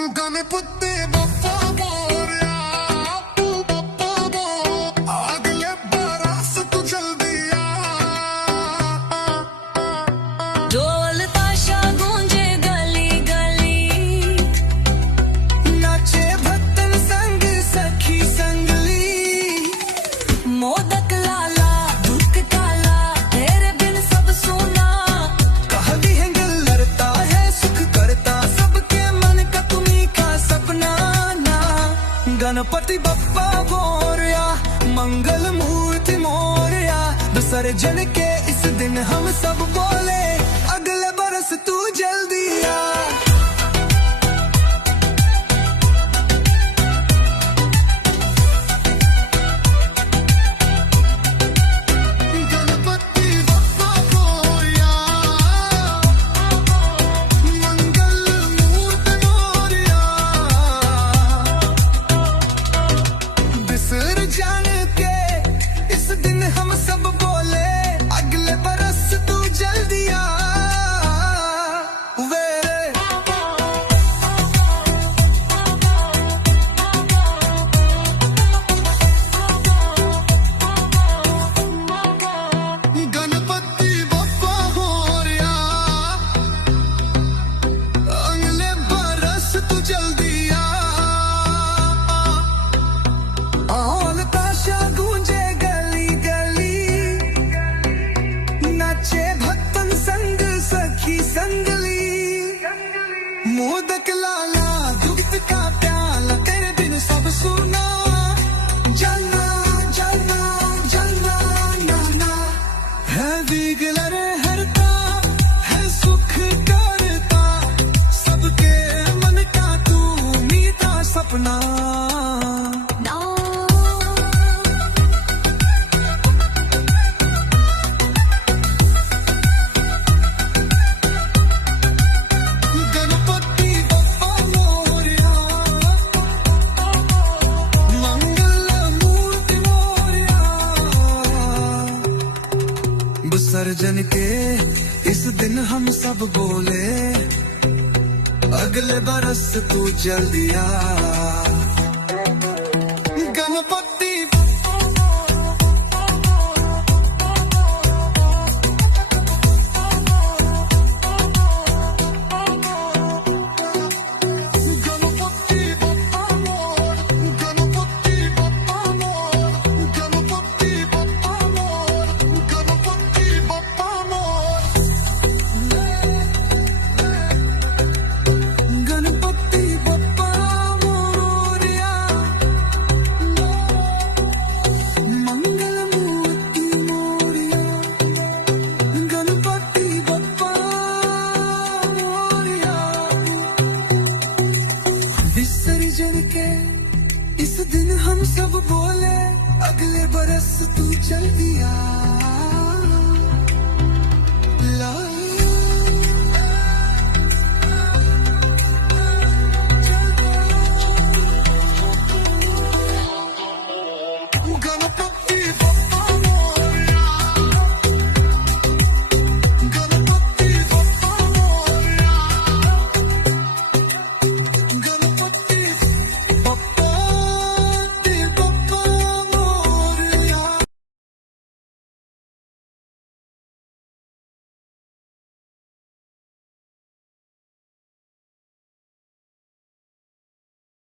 गणपति बप्पा मोरया, अगले बरस तू जल्दी आ। ढोल ताशा गूंजे गली गली, नाचे भक्तन संग सखी संगली। मोदक लाला दुख काला, तेरे बिन सब सुना। कहवी है दिल लड़ता है सुख करता, सबके मन का तुम्ही का सपना ना। गणपति बप्पा मोरया, मंगल मूर्ति मोरया। विसर्जन के इस दिन हम सब बोले, अगले बरस तू जल्दी आ। गणपति बप्पा मोरया, मंगल मूर्ति मोरया। विसर्जन के इस दिन हम सब बोले, अगले बरस तू जल्दी आ। वेरे गणपति बप्पा मोरया, अगले बरस तू जल्दी आ। ढोल ताशा गूंजे गली गली, नाचे भक्तन संग सखी संगली। मोदक लाला दुग्ध का प्याला, तेरे बिन सब सुना। जलना जलना जलना नाना, है विगलर हरता है सुख करता, सबके मन का तू मीठा सपना। ना गणपति बप्पा मोरया, मंगल मूर्ति मोरया। विसर्जन के इस दिन हम सब बोले, अगले बरस तू जल्दी आ। गणपति गणपति बप्पा मोर, गणपति बप्पा मोर, गणपति बप्पा मोर, गणपति बप्पा मोर। गणपति बप्पा मोरया, मंगल मूर्ति मोरया। गणपति बप्पा मोरया, विसर्जन के इस दिन हम सब बोले, अगले बरस तू जल्दी आ।